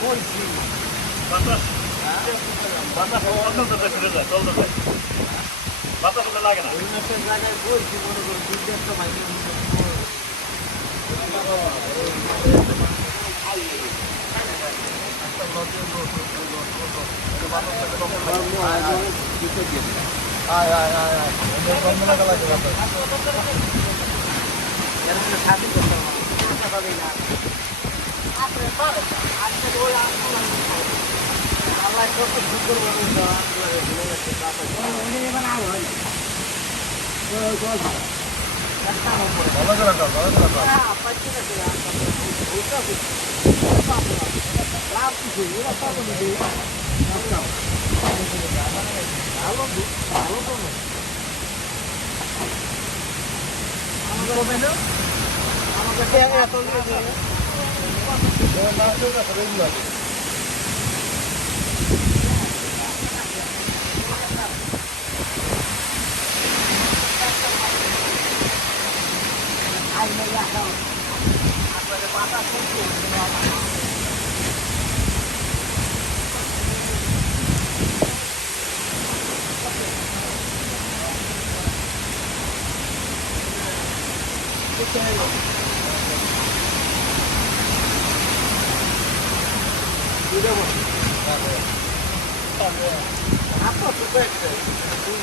বলছি বাতাস বাতাস চলতে যায় বাতাস ওটা লাগে না অন্য একটা জায়গায় বলছি মনে করি দুধের তো ভাই সাথে করতে হবে না আল্লাহ কত সুন্দর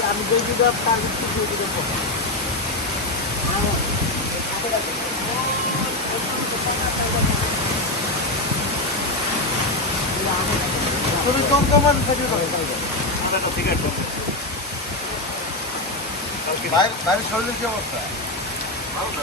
আমি দুই দিকে তার দুই দিকে তুমি কম কমান ঠিক আছে বাইরের শরীরের কি অবস্থা